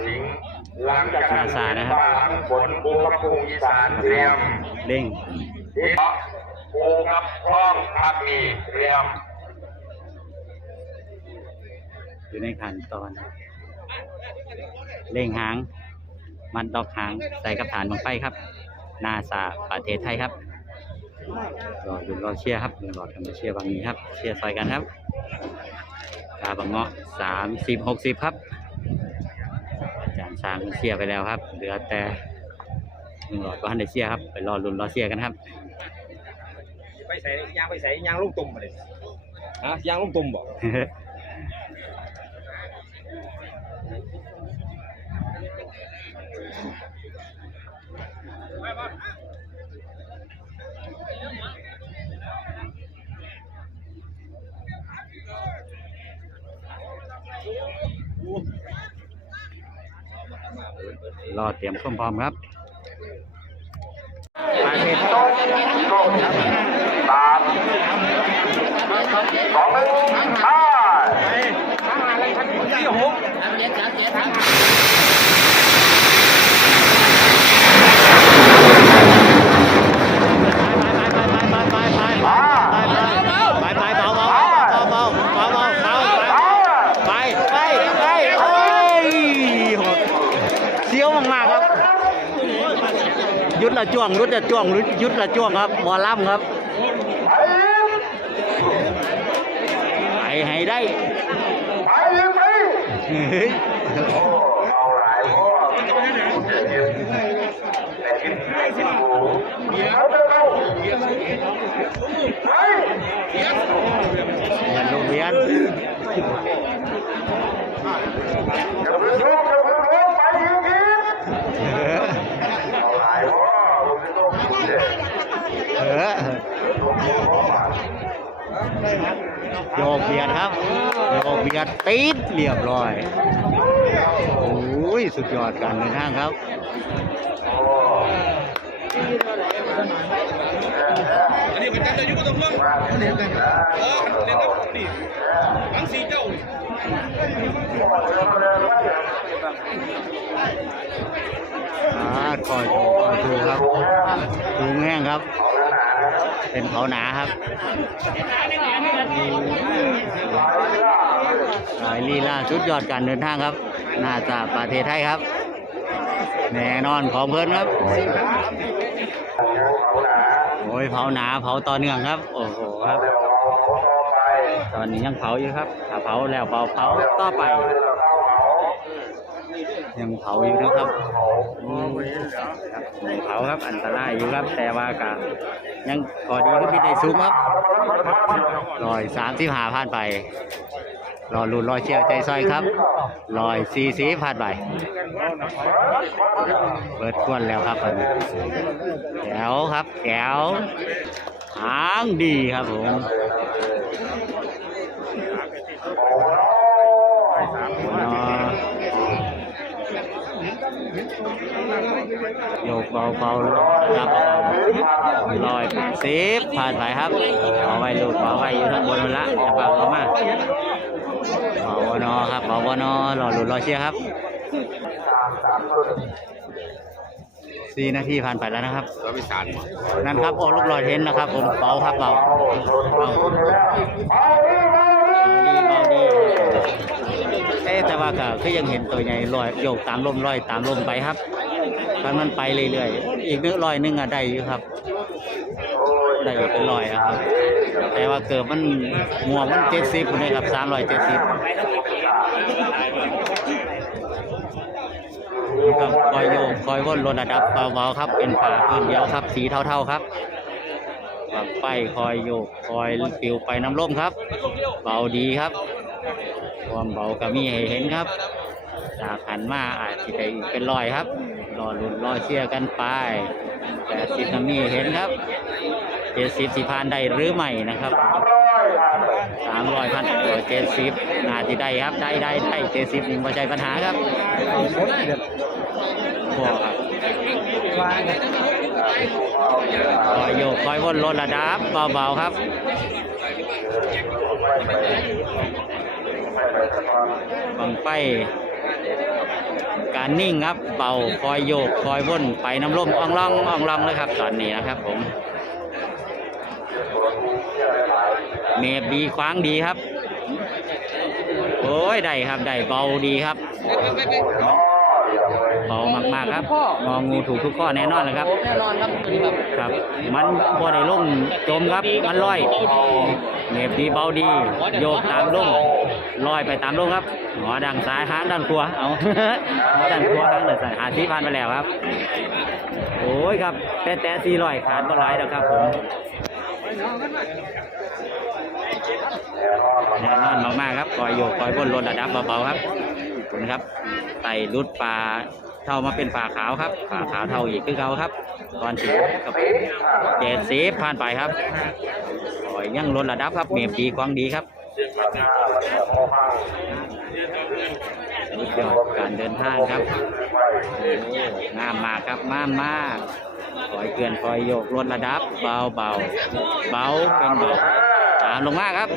สิงห์หลังจากนั้นนาซานะครับหลังฝนภูกระพุงอีสานเตรียมเร่งที่ภูกับคลองพักมีเตรียมอยู่ในขั้นตอนเร่งหาง มันดอกหางใส่กับฐานบังไฟครับ นาซาประเทศไทยครับรออยู่รอเชียร์ครับรอกันมาเชียร์บางนี้ครับ เชียร์ซอยกันครับกาบังเงาะสามสิบหกสิบครับ อาจารย์ช้างเชียร์ไปแล้วครับ เหลือแต่หนึ่งหลอดก็ทันได้เชียร์ครับ ไปรอลุ้นรอเชียร์กันครับ ไปใส่ยางไปใส่ยางลูกตุ่มมาเลยฮะยางลูกตุ่มบอก รอเตรียมความพร้อมครับตรงตรงสามสองหนึ่งห้า ไปไปเบาเบาเบาเบาเบาเบาเบาไปไปไปโอ้ยเสียวมากๆครับ ยุด ละจ้วงยุดละจ้วงยุดละจ้วงครับหมอลำครับไปให้ได้ไปเลยไปเฮ้ยเอาหลายพ่อจะยืมแต่ยืมไม่สิบูเอาเถอะเอาไปเรียนโรงเรียนอย่าเพิ่งลุกอย่าเพิ่งลุกไปยืมยืมเอาหลายพ่อม่ต้องพูดเลย เอโยกเบียดครับโยกเบียดตีดเรียบร้อยโอ้ยสุดยอดการเดินทางครับอันนี้มันจำได้ยุคตรงเมืองเรียนกันเออเรียนกันนี่ทั้งสี่เจ้านี่อ่าคอยถูคอยถูครับถูแห้งครับ เป็นเขาหนาครับลอยลีลาชุดยอดการเดินทางครับ น่าจะประเทศไทยครับ แน่นอนของเพื่อนครับ โอ้ยเผาหนาเผาต่อเนื่องครับ โอ้โหครับ ตอนนี้ยังเผาอยู่ครับถ้าเผาแล้วเผาเผาต่อไปยังเผาอยู่นะครับอืมครับยังเผาครับ อันตรายอยู่ครับ แต่ว่ากะ ยังพอดีก็มีได้สูงครับร้อยสามสิบห้าผ่านไปรอลุนรอเชียร์ใจซอยครับร้อยสี่สิบผ่านไปเปิดควนแล้วครับแก้วครับแก้วหางดีครับผม โยกเบาเบาๆครับลอยสิบผ่านไปครับเอาไว้ลูกเอาไว้อยู่ข้างบนมันละอย่าฟังเขามาเบาวนอครับเบาวนอรอลุ้นรอเชียร์ครับสี่นาทีผ่านไปแล้วนะครับราไปสารนั่นครับโอ้ลูกลอยเทนนะครับ ผมเบาครับเบาเบาดีเบาดี แต่ว่าก็คือยังเห็นตัวใหญ่ลอยโยกตามลมลอยตามลมไปครับถ้ามันไปเรื่อยๆอีกนึกลอยนึงอะได้อยู่ครับได้อยู่เป็นลอยครับ แต่ว่าเกิดมันหมวกมันเจ็ดสิบคนนี้ครับสามร้อยเจ็ดสิบครับคอยโยกคอยว่นลดระดับเบาๆครับ เป็นผ่าพื้นเดียวครับ สีเทาๆครับแบบไปคอยโยกคอยปิวไปน้ำร่มครับ เบาดีครับ ความเบาก็มีให้เห็นครับจากหันมาอาจจะได้เป็นรอยครับรอลุนรอเชียร์กันไปแปดสิบก็มีเห็นครับเจ็ดสิบสี่พันได้หรือไม่นะครับสามร้อยพันเจ็ดสิบนาทีได้ครับได้ได้ได้เจ็ดสิบหนึ่งพอใจปัญหาครับพอครับคอยโยกคอยวนลดระดับเบาๆครับ บังไฟการนิ่งครับเบาคอยโยกคอยว่นไปน้ำร่มอ่องล่องอ่องล่องเลยครับ ตอนนี้นะครับผมเมฟดีคว้างดีครับ โอ้ยได้ครับได้เบาดีครับเบามากๆครับงองูถูกทุกข้อแน่นอนเลยครับแน่นอนครับตัวนี้ครับครับ มันบ่ได้ลงจมครับ มันลอยเนบดีเบาดี โยกตามลง ลอยไปตามลงครับหัวดังซ้ายหางด้านขวาเอาหัวด้านขวาหางด้านซ้ายหาที่ผ่านไปแล้วครับ โอ้ยครับ แต่แต่สี่ลอยขาดก็หลายแล้วครับผมแน่นอนมากๆครับคอยโยกคอยบนลดระดับเบาๆครับคุณครับไต่รุดปลาเท่ามาเป็นปลาขาวครับปลาขาวเท่าอีกคือเขาครับ ตอนสีครับเจ็ดสิบผ่านไปครับโอ้ยยังลดระดับครับเมียบดีกวางดีครับ สุดยอการเดินทางครับโอ้งามมากครับงามมากคอยเกลื่อนคอยโยกลดระดับ เบาเบาเบาเป็นเบาตามลงมาครับ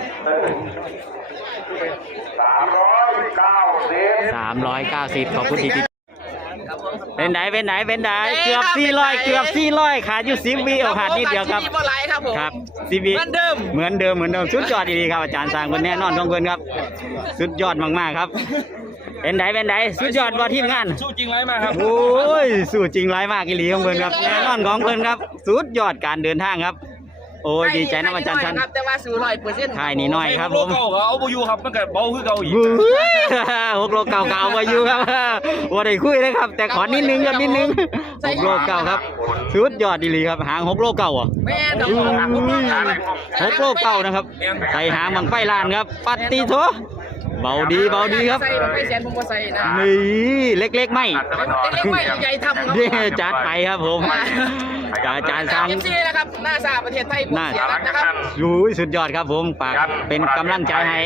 สามร้อยเก้าสิบสามร้อยเก้าสิบขอบคุณทีเป็นไหนเป็นไหนเป็นไหนเกือบสี่ร้อยเกือบสี่ร้อยขาดอยู่สิบวิเอาขาดนิดเดียวครับครับ ผมครับสิบวิเหมือนเดิมเหมือนเดิมเหมือนเดิมสุดยอดดีๆครับอาจารย์สร้างคนแน่นอนของเพิ่นครับ สุดยอดมากๆครับเป็นไหนเป็นไหนสุดยอดว่าทีมงานสู้จริงไรมากครับโอ้ยสู้จริงร้ายมากอีหลีของเพิ่นครับแน่นอนของเพิ่นครับ สุดยอดการเดินทางครับ โอ้ยดีใจนะอาจารย์ชันครับแต่ว่าสู่ร้อยเปอร์เซ็นต์ค่ายนี้น้อยครับผมเก่าเขาเอาไปอยู่ครับมันก็เบาคือเก่าอีกบุ้ยหกโลเก่าเก่ามาอยู่ครับว่าได้คุยเลยครับ แต่ขอนิดนึงครับนิดนึงหกโลเก่าครับสุดยอดดีหลีครับหางหกโลเก่าอะแม่นอุ้ยหกโลเก่านะครับใส่หางบังไฟลานครับปัตติโถเบาดีเบาดีครับใส่ผมไม่แสนผมบ่ใส่นะนี่เล็กๆไม่เล็กๆไม่ใหญ่ทำครับเด้จัดไปครับผม อาจารย์สร้าง เอฟซีนะครับ หน้าซาประเทศไทยผมเสียรักนะครับรู้สุดยอดครับผมฝากเป็นกำลังใจให้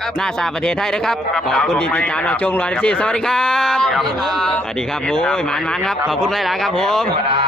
ครับหน้าซาประเทศไทยนะครับขอบคุณที่ติดตามเราชมรายซีสวัสดีครับ สวัสดีครับ สวัสดีครับโอ้ยหมานๆครับ ขอบคุณหลายๆครับผมธรรมดา